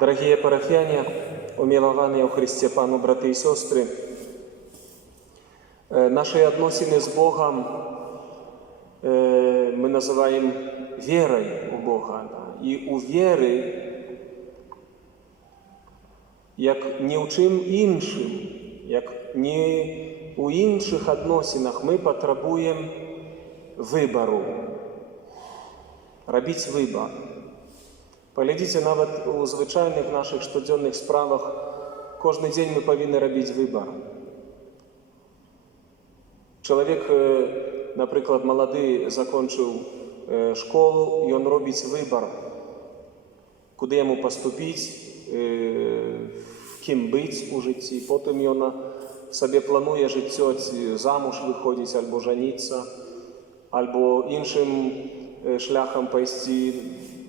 Дорогі парафіяні, уміловані у Христі Пану, брати і сестри, наши отношения с Богом мы называем верой у Бога. И у веры, як ні у чим іншим, як ні у інших відносинах, ми потребуємо вибору. Робіть вибор. Поглядите, навіть у звичайних наших щоденних справах кожен день ми повинні робити вибор. Чоловік, наприклад, молодий, закінчив школу, і він робить вибор, куди йому поступити, ким бути у житті. Потім він собі планує життя, замуж виходить, або жениться, або іншим шляхом пойти,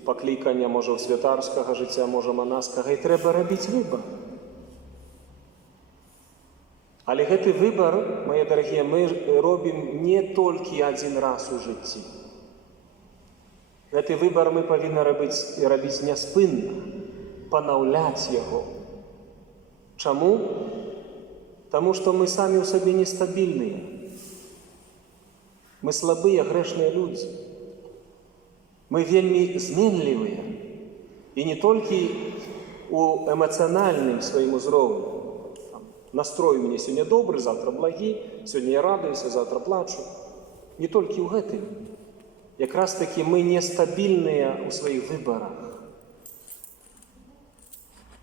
покликання, може, у святарського життя, може, монашського. І треба робити вибор. Але гэты выбор, мои дорогие, мы робим не толькі один раз у житті. Гэты выбор мы повинны робіць няспынна, панаўляць яго. Чаму? Таму што мы самі ў сабе нестабільныя. Мы слабыя, грэшныя людзі. Мы вельмі зменлівыя. І не толькі у эмацыянальным сваім узроўні. Настрой у меня сегодня добрый, завтра благий, сегодня я радуюсь, завтра плачу. Не толькі ў гэтым. Якраз таки мы нестабільныя ў сваіх выбарах.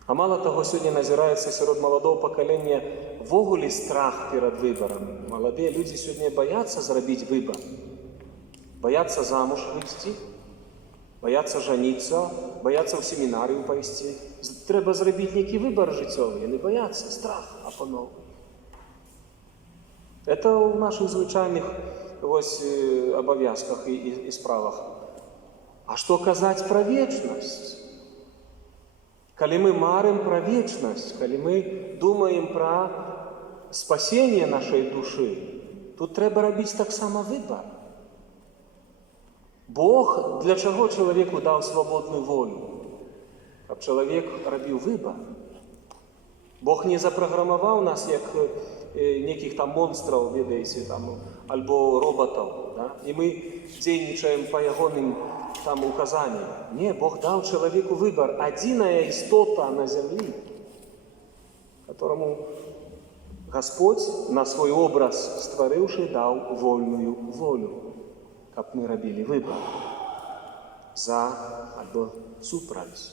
А мало того, сегодня назираецца сярод маладого пакалення ввогуле страх перад выбарам. Маладыя людзі сегодня баяцца зрабіць выбар. Баяцца замуж выйсці, баяцца жаніцца, баяцца ў семінарыю пайсці. Трэба зрабіць нейкі выбар жыццёвы. Яны баяцца, страх апаноўвае. Это ў нашых звычайных абавязках і справах. А што казаць пра вечнасць? Калі мы марым пра вечнасць, калі мы думаем пра спасенне нашай душы, тут трэба рабіць таксама выбар. Бог для чаго чалавеку даў свабодную волю? Каб чалавек рабіў выбар. Бог не запраграмаваў нас як некіх там монстраў, ведаеце, там, альбо роботаў, да? І мы дзейнічаем па ягоным там указанням. Не, Бог даў чалавеку выбар. Адзіная істота на зямлі, которому Господь на свой образ стварыўшы даў вольную волю, каб мы рабілі выбар за альбо супраць.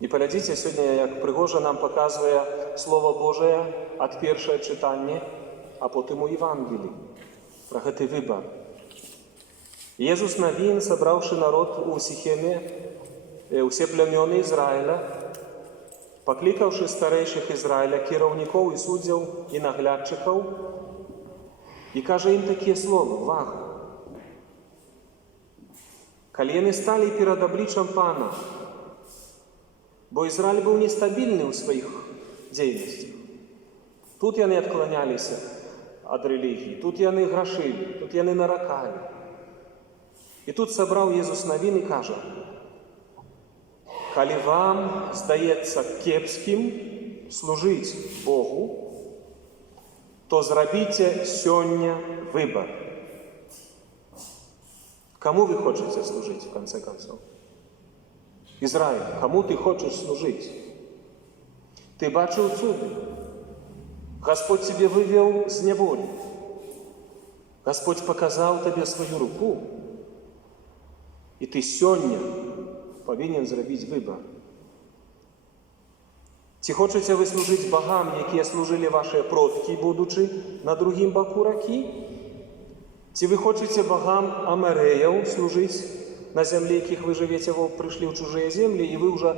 І паглядзіце сёння, як прыгожа нам паказвае Слово Божае ад першае чытанне, а потым у Евангелii пра гэты выбар. Езус Навін, сабраўшы народ у Сіхеме, усе плямёны Ізраіля, паклікаўшы старэйшых Ізраіля, кіраўнікоў і суддзяў і наглядчыкаў, і кажа ім такія словы: увага! Калі яны сталі перад абліччам Пана, бо Ізраіль быў нестабільны ў сваіх дзейнасцях. Тут яны адкланяліся ад рэлігіі, тут яны грашылі, тут яны наракалі. І тут сабраў Езус Навін і кажа: калі вам здаецца кепскім служыць Богу, то зрабіце сёння выбар. Кому вы хочаце служыць, в конце концов? Израиль, кому ты хочешь служить? Ты бачил цуды. Господь тебе вывел с неволи. Господь показал тебе свою руку. И ты сегодня повинен зрабіць выбор. Ці хочаце вы служыць богам, якія служили ваши продкі, будучи на другім баку ракі? Ці вы хочаце богам амарэяў служыць, на землі, яких ви живете, ви прийшли в чужі землі, і ви вже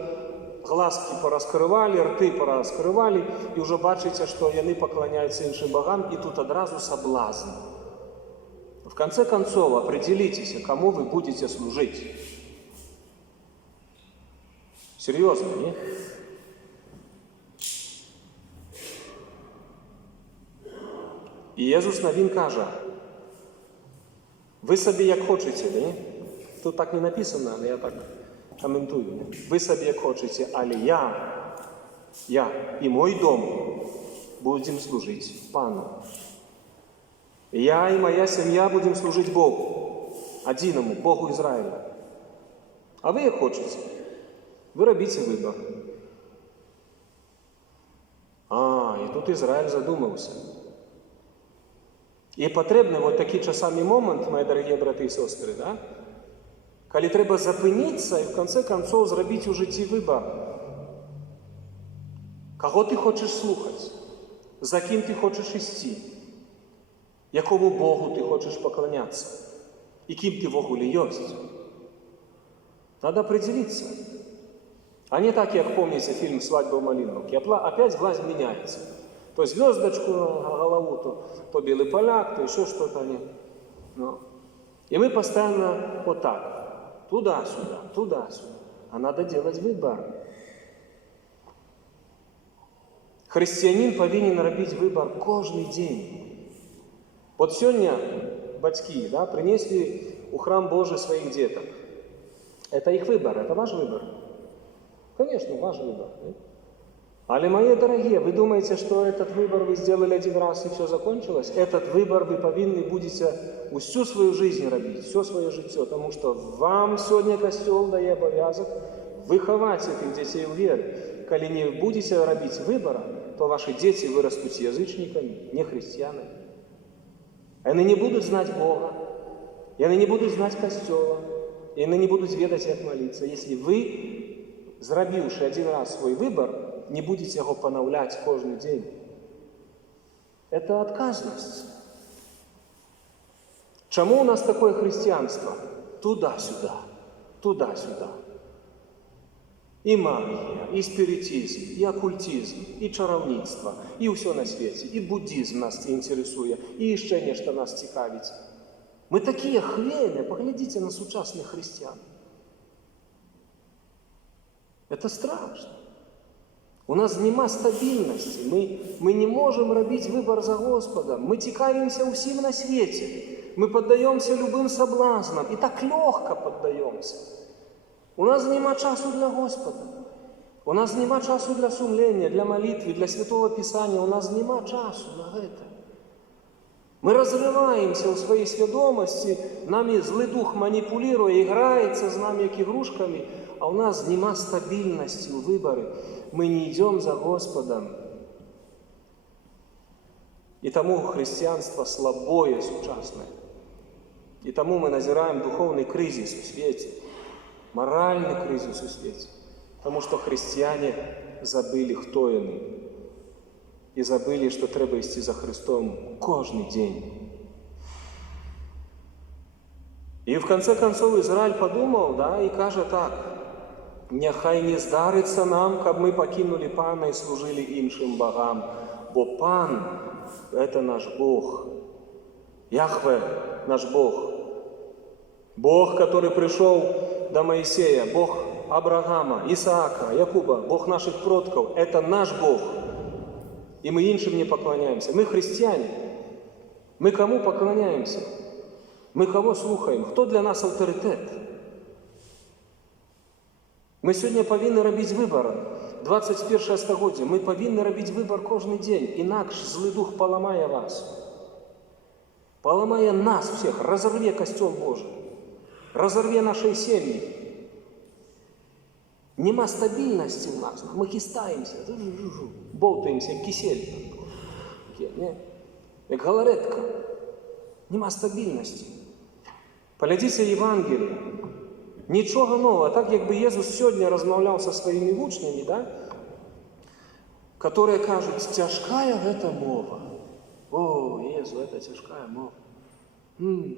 глазки пораскривали, рти пораскривали, і вже бачите, що вони поклоняються іншим богам, і тут одразу соблазн. В конце концов, определитесь, кому вы будете служить. Серьезно, не? І Єсус Навін каже: ви собі як хочете, не? Тут так не написано, але я так Коментую. Ви собі як хочете, але я і мой дом будем служить Пану. Я и моя семья будем служить Богу, одиному, Богу Израиля. А ви як хочете? Ви робите вибір. І тут Ізраїль задумався. І потрібний вот такий часами момент, мої дорогі брати і сестри, да? Коли треба зупинитися і в кінці кінців зробити у житті вибір. Кого ти хочеш слухати? За ким ти хочеш йти? Якому Богу ти хочеш поклонятися? І ким ти в огулі єсть? Надо определиться. А не так, как помните фильм «Свадьба в Малиновке». Опять власть меняется. То звездочку на голову, то белый поляк, то еще что-то. И мы постоянно вот так. Туда-сюда, туда-сюда. А надо делать выбор. Христианин повинен робить выбор каждый день. Вот сегодня батьки, да, принесли у храм Божий своих деток. Это их выбор, это ваш выбор. Конечно, ваш выбор. Але, мои дорогие, вы думаете, что этот выбор вы сделали один раз и все закончилось? Этот выбор вы повинны будете всю свою жизнь робить, все свое житье, потому что вам сегодня Костел дає обов'язок выховать этих детей в вере. Коли не будете робить выбора, то ваши дети вырастут язычниками, не христианами. Они не будут знать Бога, и они не будут знать Костела, и они не будут ведать, как молиться, если вы, зробивши один раз свой выбор, не будете его поновлять каждый день. Это отказность. Чему у нас такое христианство? Туда-сюда, туда-сюда. И магия, и спиритизм, и оккультизм, и чаровництво, и все на свете, и буддизм нас интересует, и еще нечто нас цікавить. Мы такие хвейные, поглядите на сучасных христиан. Это страшно. У нас нема стабильности, мы не можем робить выбор за Господом, мы тікаємося усім на свете, мы поддаемся любым соблазнам, и так легко поддаемся. У нас нема часу для Господа, у нас нема часу для сумления, для молитвы, для Святого Писания, у нас нема часу на это. Мы разрываемся у своей свідомості, нами злий дух манипулируя, играется с нами как игрушками, а у нас нема стабильности у выборе. Мы не идем за Господом. И тому христианство слабое сучасное. И тому мы назираем духовный кризис в свете, моральный кризис в свете. Потому что христиане забыли, кто они. И забыли, что треба идти за Христом каждый день. И в конце концов Израиль подумал, да, и каже так: «Нехай не здариться нам, каб мы покинули Пана и служили іншим богам, бо Пан – это наш Бог, Яхве – наш Бог, Бог, который пришел до Моисея, Бог Авраама, Исаака, Якуба, Бог наших предков – это наш Бог, и мы іншим не поклоняемся. Мы христиане, мы кому поклоняемся? Мы кого слухаем? Кто для нас авторитет? Мы сегодня повинны робить выбор. 21 століття. Мы повинны робить выбор каждый день. Инакше злый дух поламає вас. Поламає нас всех. Разорве костел Божий. Разорве наши семьи. Нема стабильности у нас. Мы хистаемся. Болтаемся, как кисель. Как галаретка. Нема стабильности. Поглядіться Євангеліє. Нічого нового. Так, якби Єсус сьогодні розмовляв зі своїми учнями, да? Которые кажуть, тяжкая гэта мова. О, Єсу, це тяжкая мова.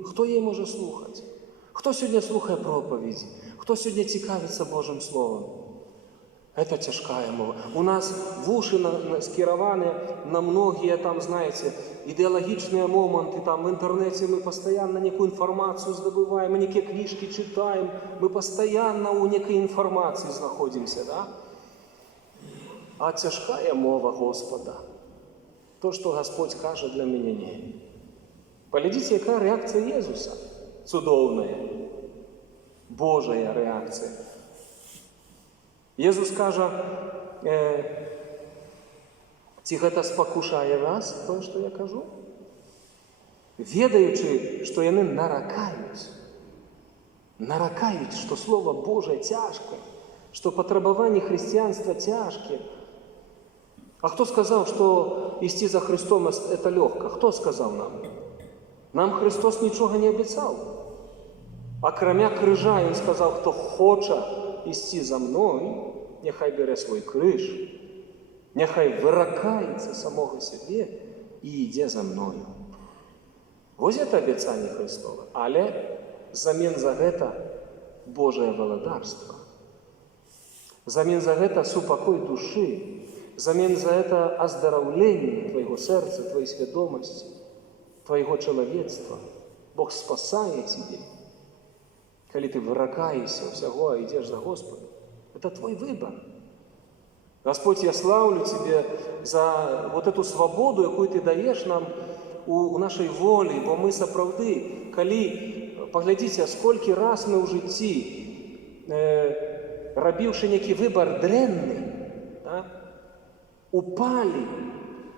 Хто її може слухати? Хто сьогодні слухає проповіді? Хто сьогодні цікавиться Божим Словом? Это тяжкая мова. У нас в уши скированы на многие, там, знаете, идеологичные моменты. Там в интернете мы постоянно некую информацию добываем, мы некие книжки читаем, мы постоянно у некой информации находимся, да? А тяжкая мова Господа. То, что Господь каже, для меня не. Поглядите, яка реакция Єсуса. Чудовная. Божая реакция. Єсус каже, ці гэта спакушае вас, тое, што я кажу? Ведаючы, што яны наракаюць, што Слово Божие цяжкае, што патрабаванні хрысціянства цяжкія. А хто сказаў, што ісці за Христом это лёгка? Хто сказаў нам? Нам Христос нічога не абяцаў. Акрамя крыжа, Ён сказаў, хто хоча ісці за мной, няхай бярэ свой крыж, няхай выракаецца самога сябе і ідзе за мною. Вось это абяцанне Христова. Але замен за гэта Божае валадарства. Замен за гэта супакой душы. Замен за гэта аздараўленне твайго сэрца, твоей свядомасці, твайго чалавецтва. Бог спасае цябе. Калі ты выракаешся ўсяго, а ідзеш за Господа. Это твой выбор. Господь, я славлю Тебе за вот эту свободу, якую Ты даешь нам у нашай волі, бо мы сапраўды, калі, паглядзіце, сколькі раз мы ў жыцці, рабіўшы нейкі выбар дрэнны, упалі,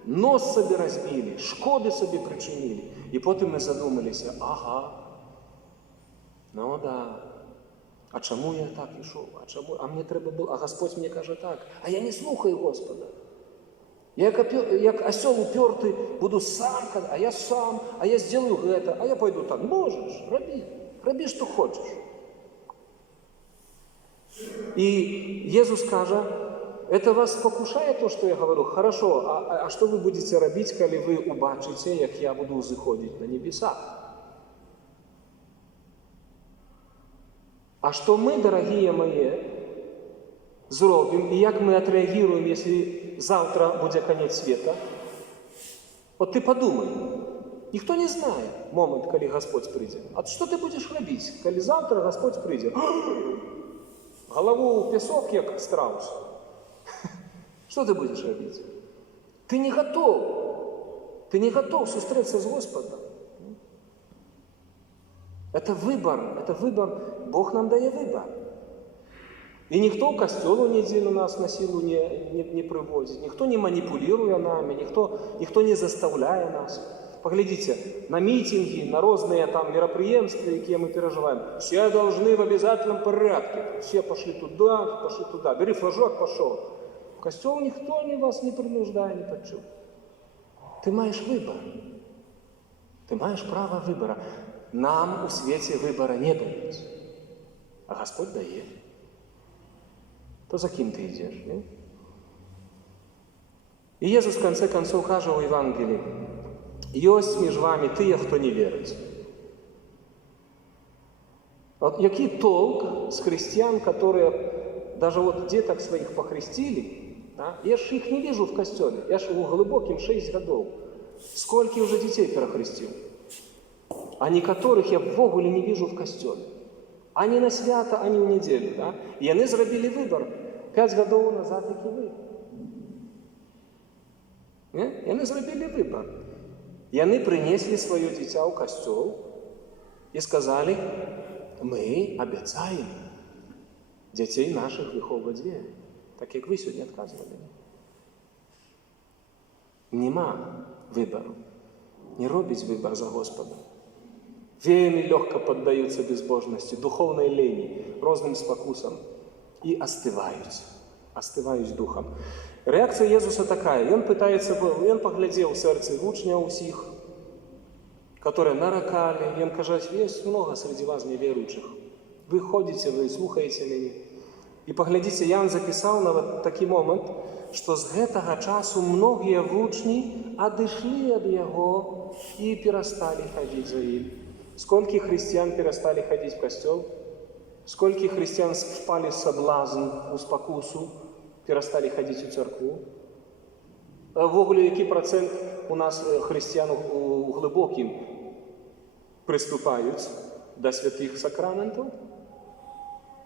нос сабе разбілі, шкоды сабе прычынілі. І потым мы задумаліся, ага, ну да, а чаму я так ішоў? А мне трэба было, а Господь мне кажа так, а я не слухаю Господа. Я як асёл упёрты буду сам, а я сам, а я сделаю гэта, а я пойду так. Можешь, раби, што хочаш. И Иисус скажа, это вас покушае то, что я говорю? Хорошо, а что вы будете робить, коли вы убачите, як я буду взыходить на небеса? А что мы, дорогие мои, зробим, и як мы отреагируем, если завтра будет конец света? Вот ты подумай. Никто не знает момент, коли Господь придет. А что ты будешь робить, коли завтра Господь придет? Голову в песок, як страус. Что ты будешь робить? Ты не готов. Ты не готов встретиться с Господом. Это выбор. Бог нам дает выбор. И никто в костел в неделю нас на силу не приводит. Никто не манипулируя нами, никто не заставляя нас. Поглядите, на митинги, на разные там мероприятия, какие мы переживаем, все должны в обязательном порядке. Все пошли туда. Бери флажок, пошел. В костел никто вас не принуждает, не почув. Ты маешь выбор. Ты маешь право выбора. Нам у свете выбора не дают. А Господь дает. То за кем ты идешь? Не? И Иисус в конце концов каже у Евангелии, «Ёсць між вами тыя, хто не верить». Вот який толк с христиан, которые даже вот деток своих похрестили, да? Я ж их не вижу в костеле, я ж у глубоким 6 годов. Сколько уже детей перехрестил? А некоторых я ввогуле не вижу в костеле. Ані на свято, ані в неделю. Да? И они зробили выбор 5 годов назад, як і ви. И они зробили выбор. И они принесли свое дитя в костел и сказали, мы обещаем детей наших выховывать веру. Так як ви сьогодні відказували. Нема вибору. Не робіть вибор за Господа. Вельми легко поддаются безбожности, духовной лени, разным спокусам и остывают духом. Реакция Иисуса такая. Он поглядел в сердце учнів усіх, которые наракали, и он каже, есть много среди вас неверующих. Вы ходите, вы слухаете меня. И поглядите, я вам записал на вот такий момент, что с гэтага часу многие вучні адышлі ад яго и перестали ходить за им. Сколько христиан перестали ходить в костел? Сколько христиан впали в соблазн, у спокусу, перестали ходить в церкву? Ввогуле, який процент у нас християн глибоким приступають до святых сакраментов?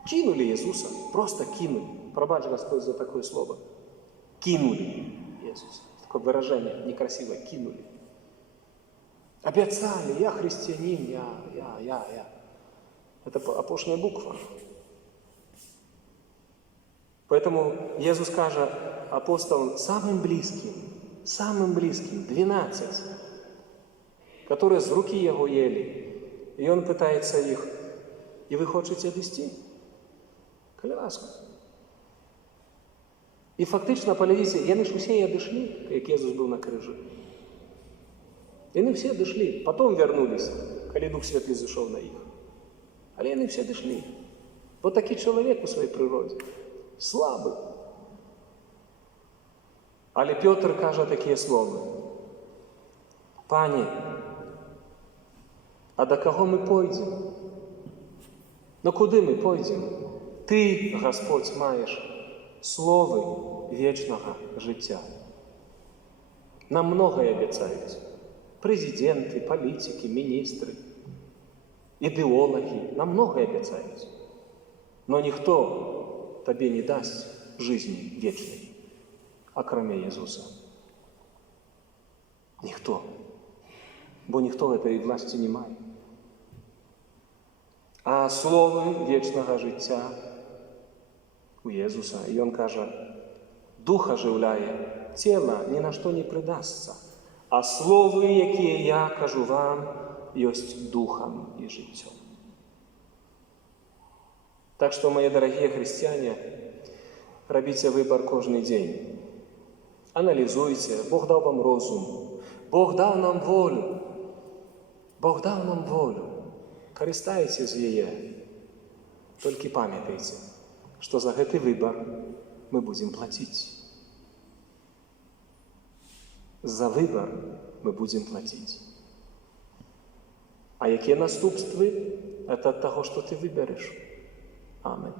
Кинули Иисуса, просто кинули. Пробачь, Господь, за такое слово. Кинули Иисуса. Такое выражение некрасивое. Кинули. Обещали, я христианин, я. Это опошняя буква. Поэтому Иисус скажет апостолам самым близким, 12, которые с руки Его ели. И Он пытается их: «И вы хотите одести? Коли ласка». І фактично, подивіться, вони ж усі одійшли, як Ісус був на крижі. Вони всі одійшли, потім вернулись, коли Дух Святий зійшов на їх. Але вони всі одійшли. Бо такий чоловік у своїй природі. Слабий. Але Петр каже такі слова: «Пані, а до кого ми пойдемо? Ну куди ми пойдемо? Ти, Господь, маєш слово вічного життя». Нам многое обіцяють. Президенти, політики, міністри, ідеологи. Нам многое обіцяють. Но ніхто тобі не дасть жизни вічної, окроме Ісуса. Ніхто. Бо ніхто цієї власті не має. А слово вічного життя у Ісуса. І Він каже: дух оживляє, тіло ні на що не придасться. А слово, яке я кажу вам, єсть духом і життям. Так что, мои дорогие христиане, робите выбор каждый день. Анализуйте. Бог дал вам розум. Бог дал нам волю. Бог дал нам волю. Користайтесь її. Тільки пам'ятайте, що за цей вибір ми будемо платити. За вибір ми будемо платити. А які наступства? Це від того, що ти вибереш. Amen.